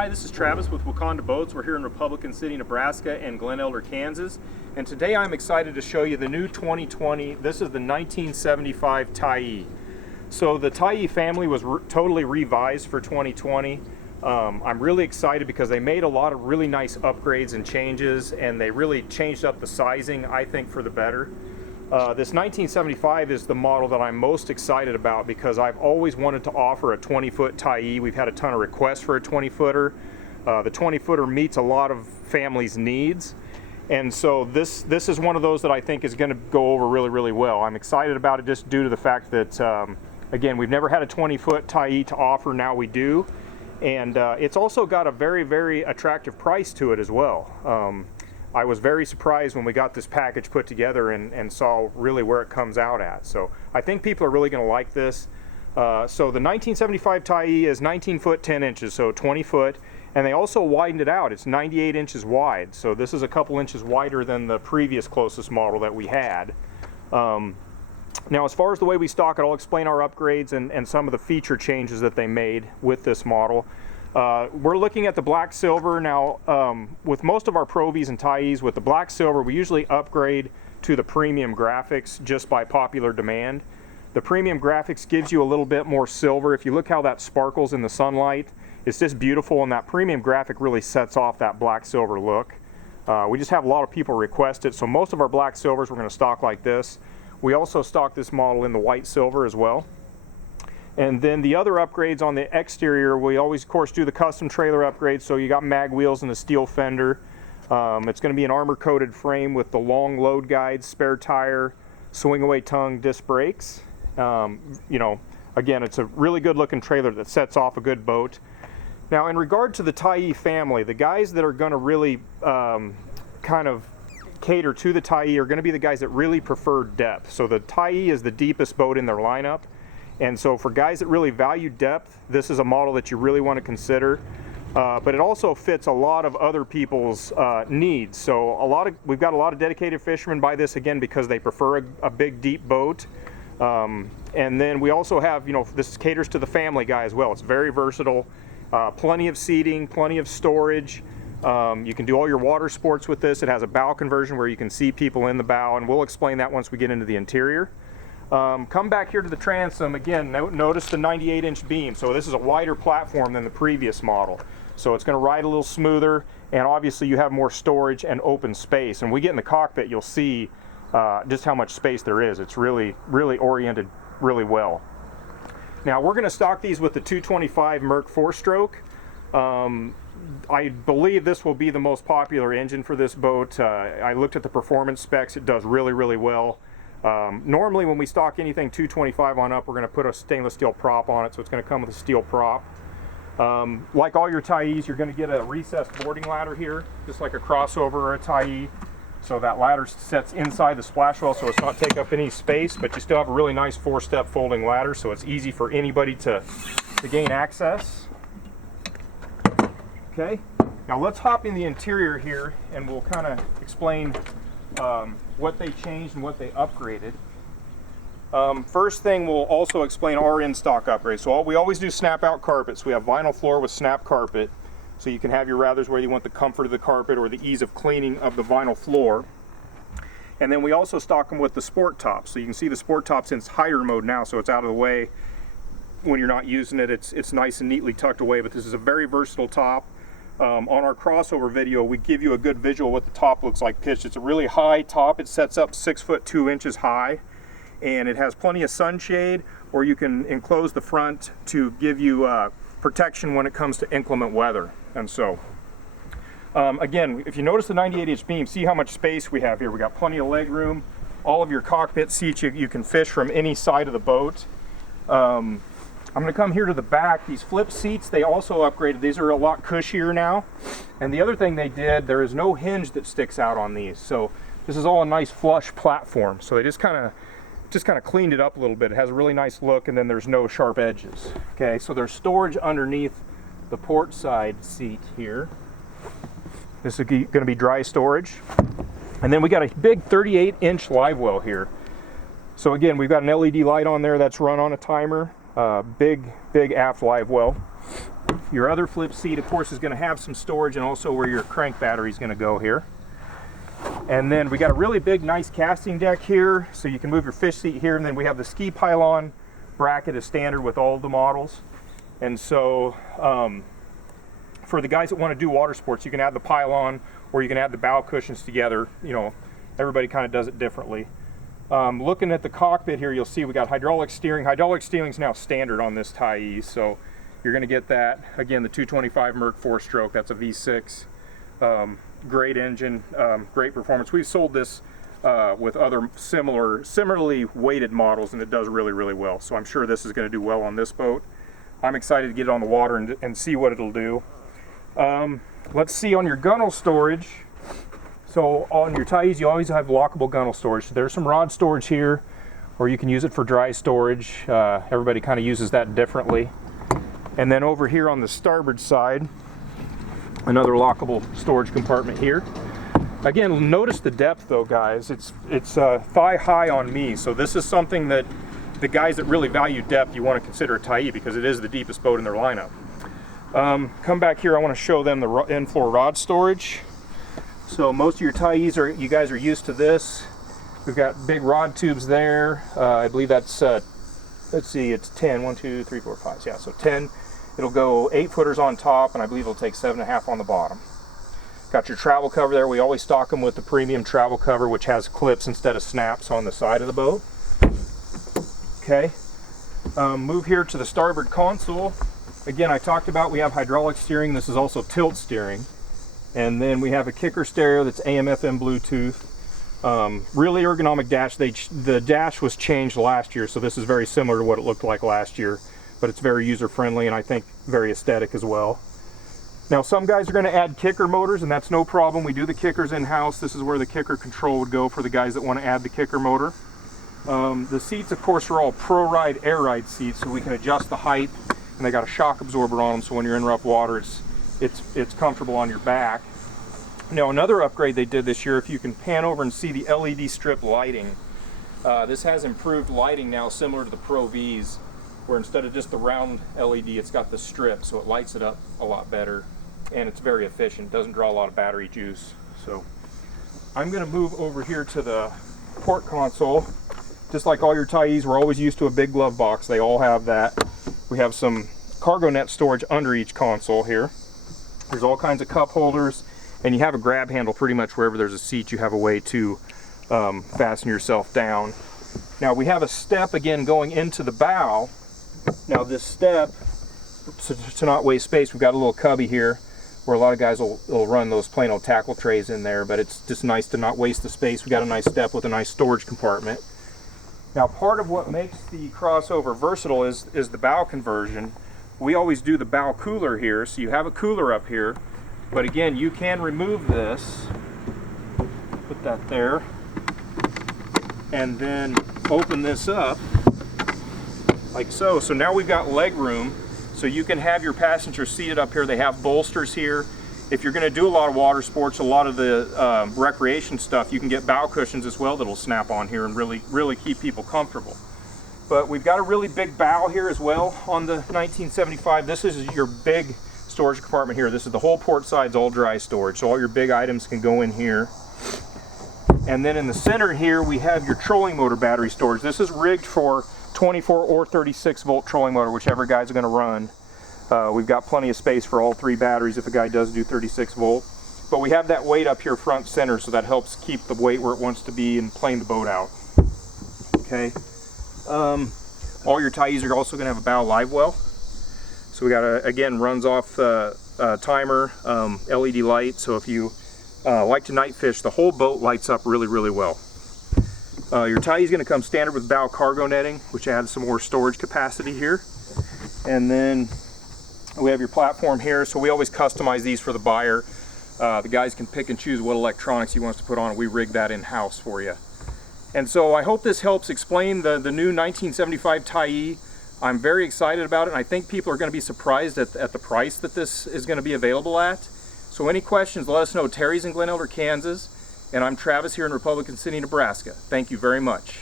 Hi, this is Travis with Wakanda Boats. We're here in Republican City, Nebraska and Glen Elder, Kansas. And today I'm excited to show you the new 2020, this is the 1975 Tyee. So the Tyee family was totally revised for 2020. I'm really excited because they made a lot of really nice upgrades and changes, and they really changed up the sizing, I think, for the better. This 1975 is the model that I'm most excited about because I've always wanted to offer a 20-foot Tyee. We've had a ton of requests for a 20-footer. The 20-footer meets a lot of families' needs, and so this is one of those that I think is going to go over really, really well. I'm excited about it just due to the fact that, again, we've never had a 20-foot Tyee to offer. Now we do, and it's also got a very, very attractive price to it as well. I was very surprised when we got this package put together and saw really where it comes out at. So I think people are really going to like this. So the 1975 Tyee is 19 foot 10 inches, so 20 foot, and they also widened it out. It's 98 inches wide, so this is a couple inches wider than the previous closest model that we had. Now, as far as the way we stock it, I'll explain our upgrades and some of the feature changes that they made with this model. We're looking at the black silver now. With most of our Pro Vs and Tyees, with the black silver, we usually upgrade to the premium graphics just by popular demand. The premium graphics gives you a little bit more silver. If you look how that sparkles in the sunlight, it's just beautiful, and that premium graphic really sets off that black silver look. We just have a lot of people request it, so most of our black silvers we're going to stock like this. We also stock this model in the white silver as well. And then the other upgrades on the exterior, we always, of course, do the custom trailer upgrades. So you got mag wheels and a steel fender. It's going to be an armor-coated frame with the long load guides, spare tire, swing-away tongue, disc brakes. You know, again, it's a really good-looking trailer that sets off a good boat. Now, in regard to the Tyee family, the guys that are going to really kind of cater to the Tyee are going to be the guys that really prefer depth. So the Tyee is the deepest boat in their lineup. And so for guys that really value depth, this is a model that you really want to consider. But it also fits a lot of other people's needs. So we've got a lot of dedicated fishermen buy this, again, because they prefer a big, deep boat. And then we also have, you know, this caters to the family guy as well. It's very versatile, plenty of seating, plenty of storage. You can do all your water sports with this. It has a bow conversion where you can see people in the bow, and we'll explain that once we get into the interior. Come back here to the transom. Again, notice the 98-inch beam. So this is a wider platform than the previous model. So it's going to ride a little smoother, and obviously you have more storage and open space. And when we get in the cockpit, you'll see just how much space there is. It's really, really oriented really well. Now, we're going to stock these with the 225 Merc 4-stroke. I believe this will be the most popular engine for this boat. I looked at the performance specs. It does really, really well. Normally when we stock anything 225 on up, we're going to put a stainless steel prop on it, so it's going to come with a steel prop. Like all your Tyees, you're going to get a recessed boarding ladder here, just like a crossover or a Tyee. So that ladder sets inside the splash well, so it's not take up any space, but you still have a really nice 4-step folding ladder, so it's easy for anybody to gain access. Okay, now let's hop in the interior here, and we'll kind of explain what they changed and what they upgraded. First thing, we'll also explain our in-stock upgrades. So we always do snap-out carpets. We have vinyl floor with snap carpet, so you can have your rathers where you want the comfort of the carpet or the ease of cleaning of the vinyl floor. And then we also stock them with the sport tops. So you can see the sport top's in higher mode now, so it's out of the way. When you're not using it, it's nice and neatly tucked away, but this is a very versatile top. On our crossover video, we give you a good visual what the top looks like pitched. It's a really high top. It sets up 6 foot 2 inches high, and it has plenty of sunshade, or you can enclose the front to give you protection when it comes to inclement weather. And so, again, if you notice the 98-inch beam, see how much space we have here. We got plenty of leg room. All of your cockpit seats, you can fish from any side of the boat. I'm going to come here to the back. These flip seats, they also upgraded. These are a lot cushier now. And the other thing they did, there is no hinge that sticks out on these. So this is all a nice flush platform. So they just kind of cleaned it up a little bit. It has a really nice look, and then there's no sharp edges. Okay, so there's storage underneath the port side seat here. This is going to be dry storage. And then we got a big 38-inch live well here. So again, we've got an LED light on there that's run on a timer. Big aft live well. Your other flip seat, of course, is going to have some storage and also where your crank battery is going to go here. And then we got a really big, nice casting deck here, so you can move your fish seat here. And then we have the ski pylon bracket as standard with all of the models. And so for the guys that want to do water sports, you can add the pylon or you can add the bow cushions together. You know, everybody kind of does it differently. Looking at the cockpit here, you'll see we got hydraulic steering. Hydraulic steering is now standard on this Tyee, so you're going to get that. Again, the 225 Merc 4-stroke, that's a V6. Great engine, great performance. We've sold this with other similarly weighted models, and it does really, really well. So I'm sure this is going to do well on this boat. I'm excited to get it on the water and see what it'll do. Let's see on your Gunnel Storage. So on your Tyees, you always have lockable Gunnel Storage. So there's some rod storage here, or you can use it for dry storage. Everybody kind of uses that differently. And then over here on the starboard side, another lockable storage compartment here. Again, notice the depth though, guys. It's thigh high on me, so this is something that the guys that really value depth, you want to consider a Tyee because it is the deepest boat in their lineup. Come back here, I want to show them the in-floor rod storage. So most of your Tyees you guys are used to this. We've got big rod tubes there. I believe that's, let's see, it's 10, 1, 2, 3, 4, 5, yeah, so 10. It'll go 8-footers on top, and I believe it'll take 7.5 on the bottom. Got your travel cover there. We always stock them with the premium travel cover, which has clips instead of snaps on the side of the boat. Okay, move here to the starboard console. Again, I talked about we have hydraulic steering. This is also tilt steering. And then we have a kicker stereo that's AM/FM Bluetooth. Really ergonomic dash. The dash was changed last year, so this is very similar to what it looked like last year. But it's very user-friendly and I think very aesthetic as well. Now some guys are going to add kicker motors, and that's no problem. We do the kickers in-house. This is where the kicker control would go for the guys that want to add the kicker motor. The seats, of course, are all Pro-Ride air ride seats, so we can adjust the height, and they got a shock absorber on them, so when you're in rough water, it's comfortable on your back. Now another upgrade they did this year, if you can pan over and see the LED strip lighting, this has improved lighting now similar to the Pro V's, where instead of just the round LED, it's got the strip, so it lights it up a lot better, and it's very efficient. It doesn't draw a lot of battery juice. So I'm going to move over here to the port console. Just like all your Tyees, we're always used to a big glove box. They all have that. We have some cargo net storage under each console here. There's all kinds of cup holders, and you have a grab handle pretty much wherever there's a seat. You have a way to fasten yourself down. Now we have a step again going into the bow. Now this step, to not waste space, we've got a little cubby here where a lot of guys will run those plain old tackle trays in there, but it's just nice to not waste the space. We got a nice step with a nice storage compartment. Now part of what makes the crossover versatile is the bow conversion. We always do the bow cooler here, so you have a cooler up here, but again, you can remove this, put that there, and then open this up like so. So now we've got leg room, so you can have your passenger seated up here. They have bolsters here. If you're going to do a lot of water sports, a lot of the recreation stuff, you can get bow cushions as well that'll snap on here and really keep people comfortable. But we've got a really big bow here as well on the 1975. This is your big storage compartment here. This is the whole port side's all dry storage, so all your big items can go in here. And then in the center here we have your trolling motor battery storage. This is rigged for 24 or 36 volt trolling motor, whichever guys are going to run. We've got plenty of space for all 3 batteries if a guy does do 36 volt. But we have that weight up here front center, so that helps keep the weight where it wants to be and plane the boat out. Okay. All your Tyees are also going to have a bow live well. So we got again, runs off timer, LED light, so if you like to night fish, the whole boat lights up really well. Your Tyee is going to come standard with bow cargo netting, which adds some more storage capacity here. And then we have your platform here, so we always customize these for the buyer. The guys can pick and choose what electronics he wants to put on. We rig that in-house for you. And so I hope this helps explain the new 1975 Tyee. I'm very excited about it, and I think people are going to be surprised at the price that this is going to be available at. So any questions, let us know. Terry's in Glen Elder, Kansas. And I'm Travis here in Republican City, Nebraska. Thank you very much.